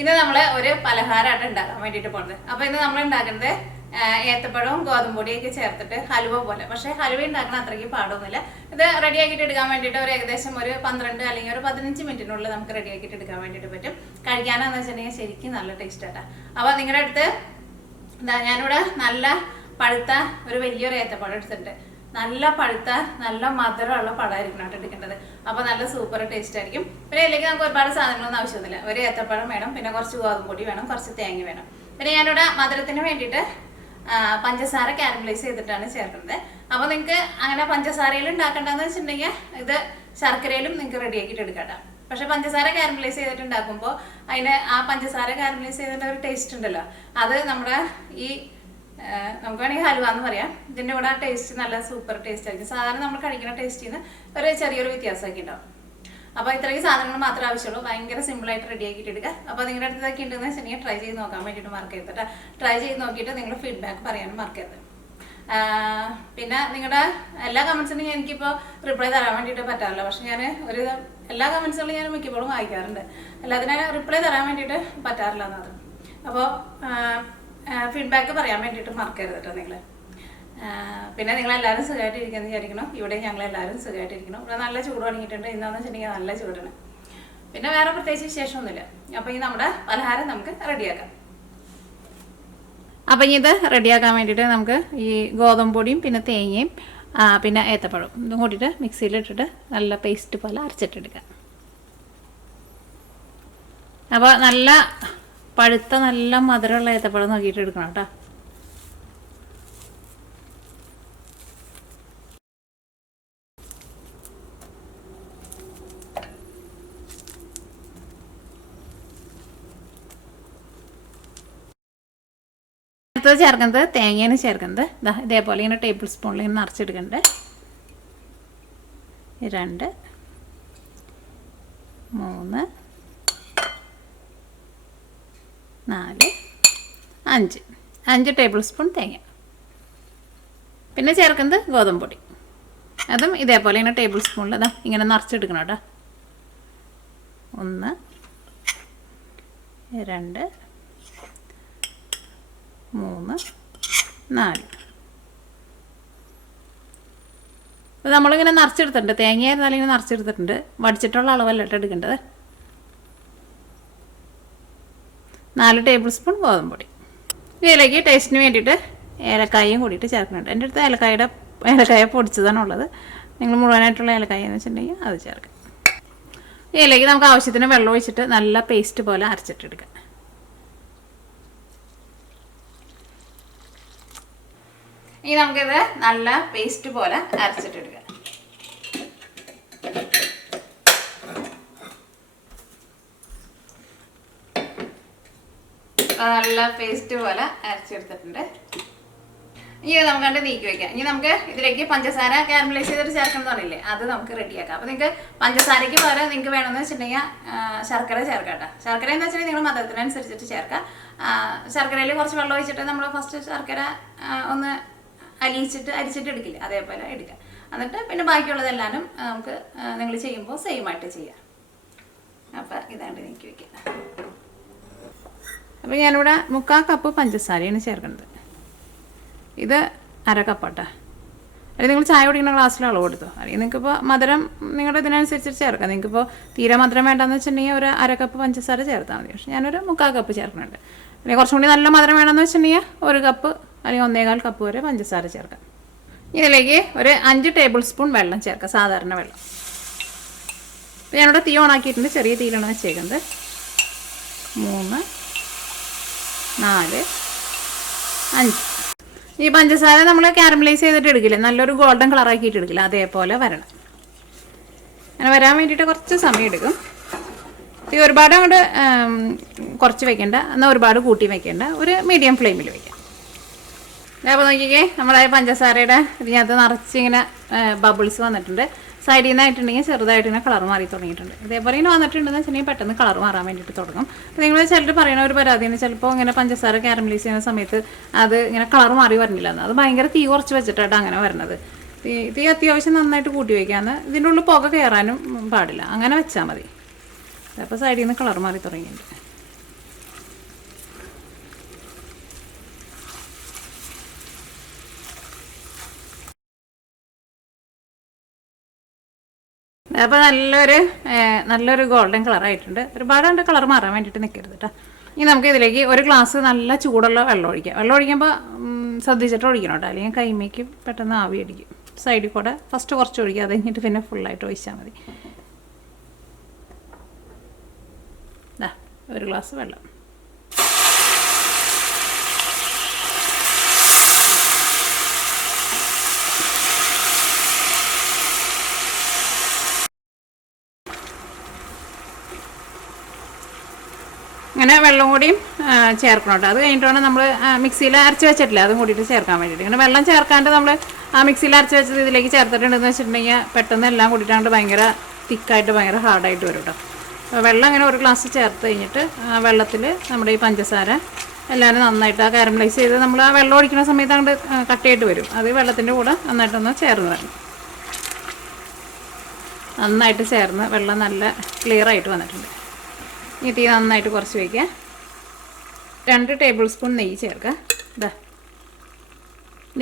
ഇന്ന് നമ്മൾ ഒരു പലഹാരമായിട്ട് ഉണ്ടാക്കാൻ വേണ്ടിയിട്ട് പോകുന്നത്. അപ്പോൾ ഇന്ന് നമ്മൾ ഉണ്ടാക്കുന്നത് ഏത്തപ്പഴവും ഗോതമ്പൊടിയൊക്കെ ചേർത്തിട്ട് ഹലുവ പോലെ. പക്ഷേ ഹലുവ ഉണ്ടാക്കുന്ന അത്രയ്ക്ക് പാടൊന്നുമില്ല. ഇത് റെഡിയാക്കിയിട്ട് എടുക്കാൻ വേണ്ടിയിട്ട് ഒരു ഏകദേശം ഒരു 12 അല്ലെങ്കിൽ ഒരു 15 മിനിറ്റിനുള്ളിൽ നമുക്ക് റെഡിയാക്കിയിട്ട് എടുക്കാൻ വേണ്ടിയിട്ട് പറ്റും. കഴിക്കാനെന്ന് വെച്ചിട്ടുണ്ടെങ്കിൽ ശരിക്കും നല്ല ടേസ്റ്റ് ആട്ടാ. അപ്പോൾ നിങ്ങളുടെ അടുത്ത് ഞാനിവിടെ നല്ല പഴുത്ത ഒരു വലിയൊരു ഏത്തപ്പഴം എടുത്തിട്ടുണ്ട്. നല്ല പഴുത്ത നല്ല മധുരമുള്ള പഴമായിരിക്കണം എടുക്കേണ്ടത്. അപ്പോൾ നല്ല സൂപ്പർ ടേസ്റ്റ് ആയിരിക്കും. പിന്നെ ഇതിലേക്ക് നമുക്ക് ഒരുപാട് സാധനങ്ങളൊന്നും ആവശ്യമൊന്നുമില്ല. ഒരു ഏത്തപ്പഴം വേണം, പിന്നെ കുറച്ച് ഗോതമ്പൊടി വേണം, കുറച്ച് തേങ്ങ വേണം. പിന്നെ ഞാനിവിടെ മധുരത്തിന് വേണ്ടിയിട്ട് പഞ്ചസാര കാരമലൈസ് ചെയ്തിട്ടാണ് ചേർക്കുന്നത്. അപ്പോൾ നിങ്ങൾക്ക് അങ്ങനെ പഞ്ചസാരയിൽ ഉണ്ടാക്കേണ്ടതെന്ന് വെച്ചിട്ടുണ്ടെങ്കിൽ ഇത് ശർക്കരയിലും നിങ്ങൾക്ക് റെഡിയാക്കിയിട്ട് എടുക്കാം. പക്ഷെ പഞ്ചസാര കാരമലൈസ് ചെയ്തിട്ട് ഉണ്ടാക്കുമ്പോൾ അതിന് ആ പഞ്ചസാര കാരമലൈസ് ചെയ്തിട്ട് ഒരു ടേസ്റ്റ് ഉണ്ടല്ലോ, അത് നമ്മുടെ ഈ നമുക്ക് വേണമെങ്കിൽ ഹലുവ എന്ന് പറയാം. ഇതിൻ്റെ കൂടെ ടേസ്റ്റ് നല്ല സൂപ്പർ ടേസ്റ്റ് ആയിരിക്കും. സാധാരണ നമ്മൾ കഴിക്കുന്ന ടേസ്റ്റിൽ നിന്ന് ഒരു ചെറിയൊരു വ്യത്യാസമൊക്കെ ഉണ്ടാവും. അപ്പോൾ ഇത്രയും സാധനങ്ങൾ മാത്രമേ ആവശ്യമുള്ളൂ. ഭയങ്കര സിമ്പിളായിട്ട് റെഡിയാക്കിയിട്ട് എടുക്കുക. അപ്പോൾ നിങ്ങളുടെ അടുത്തൊക്കെ ഉണ്ടെന്ന് വെച്ചിട്ടുണ്ടെങ്കിൽ ട്രൈ ചെയ്ത് നോക്കാൻ വേണ്ടിയിട്ട് മറക്കരുത് കേട്ടോ. ട്രൈ ചെയ്ത് നോക്കിയിട്ട് നിങ്ങൾ ഫീഡ്ബാക്ക് പറയാനും മറക്കരുത്. പിന്നെ നിങ്ങളുടെ എല്ലാ കമൻസിനും എനിക്കിപ്പോൾ റിപ്ലൈ തരാൻ വേണ്ടിയിട്ട് പറ്റാറില്ല. പക്ഷെ ഞാൻ എല്ലാ കമൻസുകളും ഞാൻ മിക്കപ്പോഴും വായിക്കാറുണ്ട്. എല്ലാത്തിനും റിപ്ലൈ തരാൻ വേണ്ടിയിട്ട് പറ്റാറില്ല എന്നത്. അപ്പോൾ ഫീഡ്ബാക്ക് പറയാൻ വേണ്ടിയിട്ട് മറക്കരുത് കേട്ടോ നിങ്ങൾ. പിന്നെ നിങ്ങളെല്ലാവരും സുഖമായിട്ടിരിക്കുമെന്ന് വിചാരിക്കണം. ഇവിടെ ഞങ്ങളെല്ലാവരും സുഖമായിട്ടിരിക്കണം. ഇവിടെ നല്ല ചൂട് തുടങ്ങിയിട്ടുണ്ട്. ഇന്നാന്ന് വെച്ചിട്ടുണ്ടെങ്കിൽ നല്ല ചൂടാണ്. പിന്നെ വേറെ പ്രത്യേകിച്ച് വിശേഷമൊന്നുമില്ല. അപ്പോൾ ഈ നമ്മുടെ പലഹാരം നമുക്ക് റെഡിയാക്കാം. അപ്പം ഇത് റെഡിയാക്കാൻ വേണ്ടിയിട്ട് നമുക്ക് ഈ ഗോതമ്പൊടിയും പിന്നെ തേങ്ങയും പിന്നെ ഏത്തപ്പഴം ഇതും കൂട്ടിയിട്ട് മിക്സിയിലിട്ടിട്ട് നല്ല പേസ്റ്റ് പോലെ അരച്ചിട്ടെടുക്കാം. അപ്പോൾ നല്ല പഴുത്ത നല്ല മധുരമുള്ള ഏത്തപ്പഴം നോക്കിയിട്ട് എടുക്കണം കേട്ടോ. അടുത്തത് ചേർക്കുന്നത് തേങ്ങയാണ് ചേർക്കുന്നത്. ഇതേപോലെ ഇങ്ങനെ ടേബിൾ സ്പൂണിൽ ഇങ്ങനെ നിറച്ചെടുക്കുന്നുണ്ട്. 2 3 4 5 ടേബിൾ സ്പൂൺ തേങ്ങ. പിന്നെ ചേർക്കുന്നത് ഗോതമ്പൊടി. അതും ഇതേപോലെ ഇങ്ങനെ ടേബിൾ സ്പൂണിൽ ഇങ്ങനെ നിറച്ചെടുക്കണം കേട്ടോ. 1 2 3 4. അപ്പോൾ നമ്മളിങ്ങനെ നിറച്ചെടുത്തിട്ടുണ്ട്. തേങ്ങയായിരുന്നാലും ഇങ്ങനെ നിറച്ചെടുത്തിട്ടുണ്ട്. വടിച്ചിട്ടുള്ള അളവല്ല കേട്ടോ എടുക്കേണ്ടത്. 4 ടേബിൾ സ്പൂൺ ഗോതമ്പൊടി. ഇതിലേക്ക് ടേസ്റ്റിന് വേണ്ടിയിട്ട് ഏലക്കായയും കൂടിയിട്ട് ചേർക്കുന്നുണ്ട്. എൻ്റെ അടുത്ത് ഏലക്കായ പൊടിച്ചതാണുള്ളത്. നിങ്ങൾ മുഴുവനായിട്ടുള്ള ഏലക്കായ എന്ന് വെച്ചിട്ടുണ്ടെങ്കിൽ അത് ചേർക്കാം. ഇതിലേക്ക് നമുക്ക് ആവശ്യത്തിന് വെള്ളം ഒഴിച്ചിട്ട് നല്ല പേസ്റ്റ് പോലെ അരച്ചിട്ടെടുക്കാം. ഇനി നമുക്കിത് നല്ല പേസ്റ്റ് പോലെ അരച്ചിട്ടെടുക്കാം. നല്ല പേസ്റ്റ് പോലെ അരച്ചെടുത്തിട്ടുണ്ട്. ഇനി നമുക്ക് കണ്ട് നീക്കി വയ്ക്കാം. ഇനി നമുക്ക് ഇതിലേക്ക് പഞ്ചസാര കാരമലൈസ് ചെയ്തിട്ട് ചേർക്കണമെന്ന് പറഞ്ഞില്ലേ, അത് നമുക്ക് റെഡിയാക്കാം. അപ്പോൾ നിങ്ങൾക്ക് പഞ്ചസാരയ്ക്ക് പകരം നിങ്ങൾക്ക് വേണമെന്ന് വെച്ചിട്ടുണ്ടെങ്കിൽ ശർക്കര ചേർക്കാം കേട്ടോ. ശർക്കര എന്ന് വെച്ചിട്ടുണ്ടെങ്കിൽ നിങ്ങൾ മധുരത്തിനനുസരിച്ചിട്ട് ചേർക്കാം. ശർക്കരയിൽ കുറച്ച് വെള്ളം ഒഴിച്ചിട്ട് നമ്മൾ ഫസ്റ്റ് ശർക്കര ഒന്ന് അരിച്ചിട്ട് എടുക്കില്ല, അതേപോലെ എടുക്കാം. എന്നിട്ട് പിന്നെ ബാക്കിയുള്ളതെല്ലാനും നമുക്ക് നിങ്ങൾ ചെയ്യുമ്പോൾ സെയിം ആയിട്ട് ചെയ്യാം. അപ്പോൾ ഇതാണ്ട് നീക്കി വയ്ക്കാം. അപ്പോൾ ഞാനിവിടെ 3/4 കപ്പ് പഞ്ചസാരയാണ് ചേർക്കുന്നത്. ഇത് 1/2 കപ്പാട്ടാ. അല്ലെങ്കിൽ നിങ്ങൾ ചായ കുടിക്കുന്ന ഗ്ലാസ്സിൽ അളവ് കൊടുത്തോ. അല്ലെങ്കിൽ നിങ്ങൾക്കിപ്പോൾ മധുരം നിങ്ങളുടെ ഇതിനനുസരിച്ചിട്ട് ചേർക്കാം. നിങ്ങൾക്കിപ്പോൾ തീരെ മധുരം വേണ്ടെന്ന് വെച്ചിട്ടുണ്ടെങ്കിൽ ഒരു 1/2 കപ്പ് പഞ്ചസാര ചേർത്താൽ മതി. പക്ഷേ ഞാനൊരു 3/4 കപ്പ് ചേർക്കുന്നുണ്ട്. അല്ലെങ്കിൽ കുറച്ചും കൂടി നല്ല മധുരം വേണമെന്ന് വെച്ചിട്ടുണ്ടെങ്കിൽ 1 കപ്പ് അല്ലെങ്കിൽ 1.25 കപ്പ് വരെ പഞ്ചസാര ചേർക്കാം. ഇതിലേക്ക് ഒരു 5 ടേബിൾ സ്പൂൺ വെള്ളം ചേർക്കാം, സാധാരണ വെള്ളം. അപ്പോൾ ഞാനിവിടെ തീ ഓണാക്കിയിട്ടുണ്ട്. ചെറിയ തീയിലാണ് വെച്ചേക്കുന്നത്. 3 4 5. ഈ പഞ്ചസാര നമ്മൾ കാരമലൈസ് ചെയ്തിട്ട് എടുക്കില്ലേ, നല്ലൊരു ഗോൾഡൻ കളറാക്കിയിട്ട് എടുക്കില്ല, അതേപോലെ വരണം. അങ്ങനെ വരാൻ വേണ്ടിയിട്ട് കുറച്ച് സമയം എടുക്കും. തീ ഒരുപാട് അങ്ങോട്ട് കുറച്ച് വെക്കേണ്ട, എന്നാൽ ഒരുപാട് കൂട്ടി വെക്കേണ്ട, ഒരു മീഡിയം ഫ്ലെയിമിൽ വയ്ക്കാം. അപ്പോൾ നോക്കിക്കേ, നമ്മുടെ പഞ്ചസാരയുടെ ഇതിനകത്ത് നിറച്ചിങ്ങനെ ബബിൾസ് വന്നിട്ടുണ്ട്. സൈഡിൽ നിന്നായിട്ടുണ്ടെങ്കിൽ ചെറുതായിട്ട് ഇങ്ങനെ കളർ മാറി തുടങ്ങിയിട്ടുണ്ട്. ഇതേപോലെ ഇങ്ങനെ വന്നിട്ടുണ്ടെന്ന് വെച്ചിട്ടുണ്ടെങ്കിൽ പെട്ടെന്ന് കളർ മാറാൻ വേണ്ടിയിട്ട് തുടങ്ങും. അപ്പോൾ നിങ്ങൾ ചിലർ പറയുന്ന ഒരു പരാതിയാണ്, ചിലപ്പോൾ ഇങ്ങനെ പഞ്ചസാര കാരമലൈസ് ചെയ്യുന്ന സമയത്ത് അത് ഇങ്ങനെ കളർ മാറി വരണില്ല എന്ന്. അത് ഭയങ്കര തീ കുറച്ച് വെച്ചിട്ടാണ് അങ്ങനെ വരണത്. തീ അത്യാവശ്യം നന്നായിട്ട് കൂട്ടി വയ്ക്കാമെന്ന്. ഇതിൻ്റെ ഉള്ളിൽ പുക കയറാനും പാടില്ല, അങ്ങനെ വെച്ചാൽ മതി. അപ്പോൾ സൈഡിൽ നിന്ന് കളർ മാറി തുടങ്ങിയിട്ടുണ്ട്. അപ്പോൾ നല്ലൊരു ഗോൾഡൻ കളറായിട്ടുണ്ട്. ഒരുപാട് കളർ മാറാൻ വേണ്ടിയിട്ട് നിൽക്കരുത് കേട്ടോ. ഇനി നമുക്ക് ഇതിലേക്ക് ഒരു ഗ്ലാസ് നല്ല ചൂടുള്ള വെള്ളം ഒഴിക്കാം. വെള്ളം ഒഴിക്കുമ്പോൾ ശ്രദ്ധിച്ചിട്ട് ഒഴിക്കണം കേട്ടോ, അല്ലെങ്കിൽ കൈമയ്ക്ക് പെട്ടെന്ന് ആവി അടിക്കും. സൈഡിൽ കൂടെ ഫസ്റ്റ് കുറച്ച് ഒഴിക്കുക, അത് കഴിഞ്ഞിട്ട് പിന്നെ ഫുള്ളായിട്ട് ഒഴിച്ചാൽ മതി. ഒരു ഗ്ലാസ് വെള്ളം. അങ്ങനെ വെള്ളം കൂടിയും ചേർക്കണം കേട്ടോ. അത് കഴിഞ്ഞിട്ട് വേണം നമ്മൾ മിക്സിയിൽ അരച്ച് വെച്ചിട്ടില്ല അതും കൂടിയിട്ട് ചേർക്കാൻ വേണ്ടിയിട്ട്. ഇങ്ങനെ വെള്ളം ചേർക്കാണ്ട് നമ്മൾ ആ മിക്സിയിൽ അരച്ച് വെച്ചത് ഇതിലേക്ക് ചേർത്തിട്ടുണ്ടെന്ന് വെച്ചിട്ടുണ്ടെങ്കിൽ പെട്ടെന്ന് എല്ലാം കൂടിയിട്ടാണ്ട് ഭയങ്കര തിക്കായിട്ട് ഭയങ്കര ഹാർഡായിട്ട് വരും കേട്ടോ. വെള്ളം അങ്ങനെ ഒരു ഗ്ലാസ് ചേർത്ത് കഴിഞ്ഞിട്ട് വെള്ളത്തിൽ നമ്മുടെ ഈ പഞ്ചസാര എല്ലാവരും നന്നായിട്ട് ആ കാരമലൈസ് ചെയ്ത് നമ്മൾ ആ വെള്ളം ഒഴിക്കുന്ന സമയത്ത് അങ്ങോട്ട് കട്ടയായിട്ട് വരും. അത് വെള്ളത്തിൻ്റെ കൂടെ നന്നായിട്ടൊന്ന് ചേർന്ന് വരണം. നന്നായിട്ട് ചേർന്ന് വെള്ളം നല്ല ക്ലിയർ ആയിട്ട് വന്നിട്ടുണ്ട്. ഈ തീ നന്നായിട്ട് കുറച്ച് വയ്ക്കുക. 2 ടേബിൾ സ്പൂൺ നെയ്യ് ചേർക്കുക. ഇതാ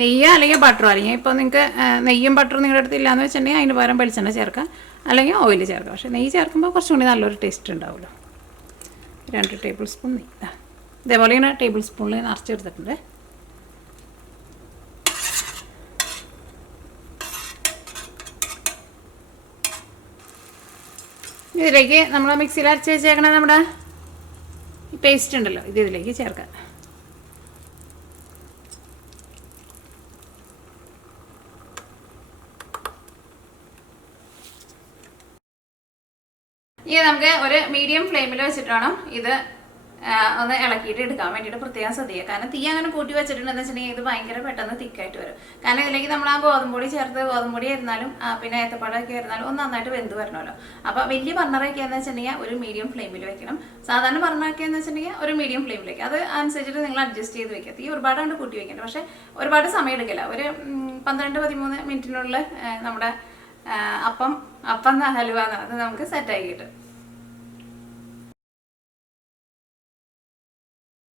നെയ്യ് അല്ലെങ്കിൽ ബട്ടറോ, അല്ലെങ്കിൽ ഇപ്പോൾ നിങ്ങൾക്ക് നെയ്യും ബട്ടറും നിങ്ങളുടെ അടുത്ത് ഇല്ലയെന്ന് വെച്ചിട്ടുണ്ടെങ്കിൽ അതിന് പകരം വെളിച്ചെണ്ണ ചേർക്കുക, അല്ലെങ്കിൽ ഓയിൽ ചേർക്കുക. പക്ഷേ നെയ്യ് ചേർക്കുമ്പോൾ കുറച്ചും കൂടി നല്ലൊരു ടേസ്റ്റ് ഉണ്ടാവുമല്ലോ. 2 ടേബിൾ സ്പൂൺ നെയ്യ് ഇതേപോലെ ഇങ്ങനെ ടേബിൾ സ്പൂണിൽ നിറച്ചെടുത്തിട്ടുണ്ട്. ഇതിലേക്ക് നമ്മൾ മിക്സിയിൽ അരച്ച് വെച്ചേക്കണ നമ്മുടെ പേസ്റ്റ് ഉണ്ടല്ലോ, ഇതിലേക്ക് ചേർക്കാം. ഇനി നമുക്ക് ഒരു മീഡിയം ഫ്ലെയിമിൽ വെച്ചിട്ട് വേണം ഇത് ഒന്ന് ഇളക്കിയിട്ട് എടുക്കാൻ വേണ്ടിയിട്ട് പ്രത്യേകം ശ്രദ്ധിക്കുക. കാരണം തീ അങ്ങനെ കൂട്ടി വെച്ചിട്ടുണ്ടെന്ന് വെച്ചിട്ടുണ്ടെങ്കിൽ ഇത് ഭയങ്കര പെട്ടെന്ന് തിക്കായിട്ട് വരും. കാരണം ഇതിലേക്ക് നമ്മൾ ആ ഗോതമ്പൊടി ചേർത്ത്, ഗോതമ്പൊടി ആയിരുന്നാലും പിന്നെ ഏത്തപ്പഴമൊക്കെ ആയിരുന്നാലും ഒന്ന് നന്നായിട്ട് വെന്ത് വരണമല്ലോ. അപ്പോൾ വലിയ ബർണറൊക്കെ എന്ന് വെച്ചിട്ടുണ്ടെങ്കിൽ ഒരു മീഡിയം ഫ്ലെയിമിൽ വെക്കണം. സാധാരണ ബർണറൊക്കെ എന്ന് വെച്ചിട്ടുണ്ടെങ്കിൽ ഒരു മീഡിയം ഫ്ലെയിമിൽ വയ്ക്കുക. അത് അനുസരിച്ചിട്ട് നിങ്ങൾ അഡ്ജസ്റ്റ് ചെയ്ത് വെക്കുക. തീ ഒരുപാട് കൂട്ടി വെക്കേണ്ട, പക്ഷേ ഒരുപാട് സമയം എടുക്കില്ല. ഒരു 12-13 മിനിറ്റിനുള്ളിൽ നമ്മുടെ അപ്പം ഹലുവ അത് നമുക്ക് സെറ്റായി കിട്ടും.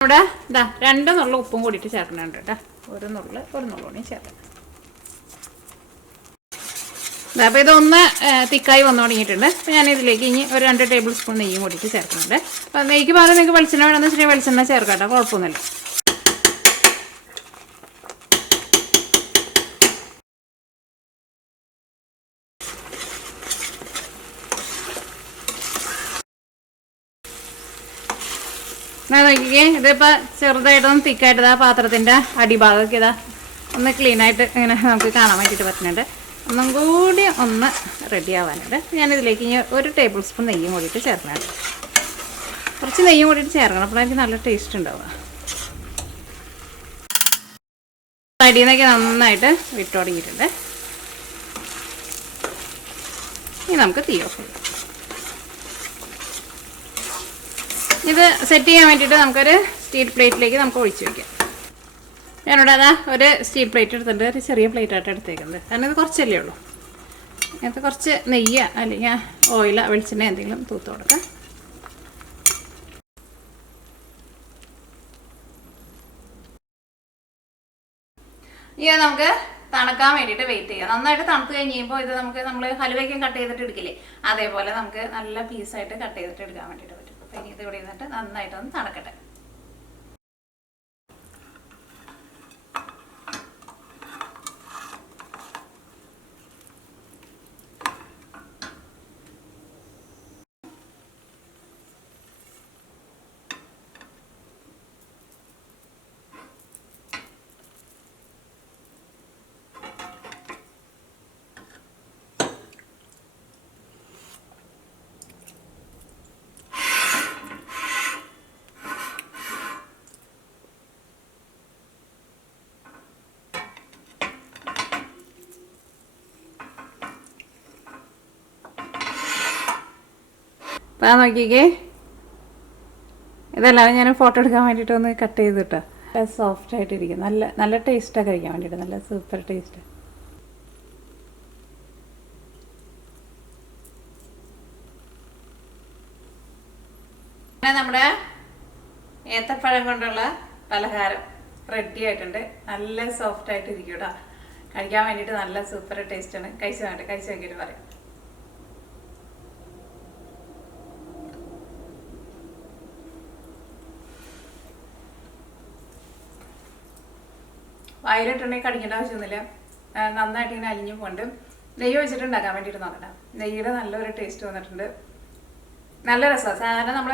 ഇവിടെ 2 നുള്ള ഉപ്പും കൂടിയിട്ട് ചേർക്കുന്നുണ്ട് കേട്ടോ. ഒരു നുള്ളു കൂടി ചേർക്കണം. അപ്പോൾ ഇതൊന്ന് തിക്കായി വന്നു തുടങ്ങിയിട്ടുണ്ട്. അപ്പോൾ ഞാനിതിലേക്ക് ഇനി ഒരു 2 ടേബിൾ സ്പൂൺ നെയ്യും കൂടിയിട്ട് ചേർക്കുന്നുണ്ട്. അപ്പോൾ നെയ്ക്ക് പകരം നിങ്ങൾക്ക് വെളിച്ചെണ്ണ വേണമെന്ന് വെച്ചിട്ടുണ്ടെങ്കിൽ വെളിച്ചെണ്ണ ചേർക്കാം കേട്ടോ, കുഴപ്പമൊന്നുമില്ല. നോക്കിക്കേ, ഇതിപ്പോൾ ചെറുതായിട്ടൊന്ന് തിക്കായിട്ട് ആ പാത്രത്തിൻ്റെ അടിഭാഗമൊക്കെ ഇതാ ഒന്ന് ക്ലീനായിട്ട് ഇങ്ങനെ നമുക്ക് കാണാൻ വേണ്ടിയിട്ട് പറ്റുന്നുണ്ട്. ഒന്നും കൂടി ഒന്ന് റെഡി ആവാനുണ്ട്. ഞാനിതിലേക്ക് ഇനി 1 ടേബിൾ സ്പൂൺ നെയ്യും കൂടിയിട്ട് ചേർക്കണുണ്ട്. കുറച്ച് നെയ്യും കൂടിയിട്ട് ചേർക്കണം, അപ്പോഴെനിക്ക് നല്ല ടേസ്റ്റ് ഉണ്ടാവുക. അടിയിൽ നിന്നൊക്കെ നന്നായിട്ട് വിട്ട് തുടങ്ങിയിട്ടുണ്ട്. ഇനി നമുക്ക് തീ ഓഫ് ചെയ്യാം. ഇത് സെറ്റ് ചെയ്യാൻ വേണ്ടിയിട്ട് നമുക്കൊരു സ്റ്റീൽ പ്ലേറ്റിലേക്ക് നമുക്ക് ഒഴിച്ച് വയ്ക്കാം. ഞാനിവിടെ അതാ ഒരു സ്റ്റീൽ പ്ലേറ്റ് എടുത്തിട്ടുണ്ട്. ഒരു ചെറിയ പ്ലേറ്റായിട്ട് എടുത്തേക്കുന്നത്, കാരണം ഇത് കുറച്ചല്ലേ ഉള്ളൂ. അങ്ങനത്തെ കുറച്ച് നെയ്യ് അല്ലെങ്കിൽ ഓയിലോ വെളിച്ചെണ്ണ എന്തെങ്കിലും തൂത്ത് കൊടുക്കാം. ഇത് നമുക്ക് തണുക്കാൻ വേണ്ടിയിട്ട് വെയിറ്റ് ചെയ്യാം. നന്നായിട്ട് തണുത്ത് കഴിയുമ്പോൾ ഇത് നമ്മൾ ഹലുവയ്ക്കും കട്ട് ചെയ്തിട്ട് എടുക്കില്ലേ, അതേപോലെ നമുക്ക് നല്ല പീസായിട്ട് കട്ട് ചെയ്തിട്ട് എടുക്കാൻ വേണ്ടിയിട്ട് പറ്റും. അപ്പോൾ ഇനി ഇത് ഇവിടെ ഇരുന്നിട്ട് നന്നായിട്ടൊന്ന് തണുക്കട്ടെ. അപ്പോൾ നോക്കിക്കേ, ഇതെല്ലാം ഞാൻ ഫോട്ടോ എടുക്കാൻ വേണ്ടിയിട്ട് ഒന്ന് കട്ട് ചെയ്ത് കിട്ടുക. സോഫ്റ്റ് ആയിട്ടിരിക്കും, നല്ല ടേസ്റ്റാണ് കഴിക്കാൻ വേണ്ടിയിട്ട്, നല്ല സൂപ്പർ ടേസ്റ്റ്. നമ്മുടെ ഏത്തപ്പഴം കൊണ്ടുള്ള പലഹാരം റെഡി ആയിട്ടുണ്ട്. നല്ല സോഫ്റ്റ് ആയിട്ടിരിക്കും കേട്ടോ, കഴിക്കാൻ വേണ്ടിയിട്ട് നല്ല സൂപ്പർ ടേസ്റ്റാണ്. കഴിച്ചു നോക്കിയിട്ട് പറയാം. വായിലിട്ടുണ്ടെങ്കിൽ കടിക്കേണ്ട ആവശ്യമൊന്നുമില്ല. നന്നായിട്ട് ഇങ്ങനെ അലിഞ്ഞു പോണ്ട്. നെയ്യ് വെച്ചിട്ട് ഉണ്ടാക്കാൻ വേണ്ടിയിട്ട് നോക്കട്ടെ. നെയ്യുടെ നല്ലൊരു ടേസ്റ്റ് വന്നിട്ടുണ്ട്. നല്ല രസമാണ്. സാധാരണ നമ്മൾ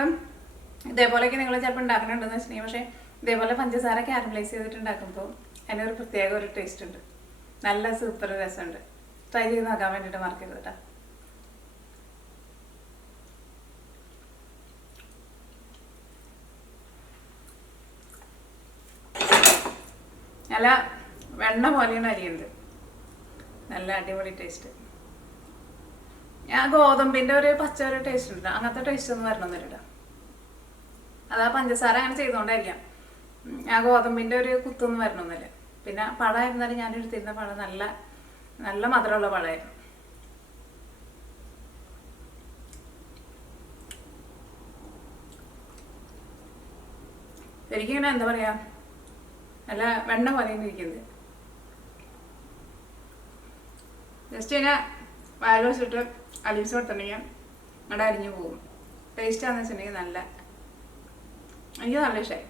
ഇതേപോലെയൊക്കെ നിങ്ങൾ ചിലപ്പോൾ ഉണ്ടാക്കുന്നുണ്ടെന്ന് വെച്ചിട്ടുണ്ടെങ്കിൽ, പക്ഷേ ഇതേപോലെ പഞ്ചസാര കാരമലൈസ് ചെയ്തിട്ട് ഉണ്ടാക്കുമ്പോൾ അതിനൊരു പ്രത്യേക ഒരു ടേസ്റ്റ് ഉണ്ട്. നല്ല സൂപ്പർ രസമുണ്ട്. ട്രൈ ചെയ്ത് നോക്കാൻ വേണ്ടിയിട്ട് മറക്കരുത് കേട്ടോ. നല്ല വെണ്ണ പോലെയാണ് അരിയുന്നത്. നല്ല അടിപൊളി ടേസ്റ്റ്. ഞാൻ ഗോതമ്പിൻ്റെ ഒരു പച്ച ഒരു ടേസ്റ്റ് ഉണ്ട്, അങ്ങനത്തെ ടേസ്റ്റ് ഒന്നും വരണമെന്നില്ല. അതാ പഞ്ചസാര അങ്ങനെ ചെയ്തുകൊണ്ടായിരിക്കാം. ഞാൻ ഗോതമ്പിൻ്റെ ഒരു കുത്തൊന്നും വരണമെന്നില്ല. പിന്നെ പഴമായിരുന്നാലും ഞാൻ എടുത്തിരുന്ന പഴം നല്ല നല്ല മധുരമുള്ള പഴമായിരുന്നു. ശരിക്കും എന്താ പറയാ, നല്ല വെണ്ണ പോലെയാണ് ഇരിക്കുന്നത്. ജസ്റ്റ് ഇങ്ങനെ വയൽ വെച്ചിട്ട് അലിയിച്ച് കൊടുത്തിട്ടുണ്ടെങ്കിൽ അവിടെ അരിഞ്ഞു പോകും. ടേസ്റ്റാന്ന് വെച്ചിട്ടുണ്ടെങ്കിൽ നല്ല, എനിക്ക് നല്ല ഇഷ്ടമായി.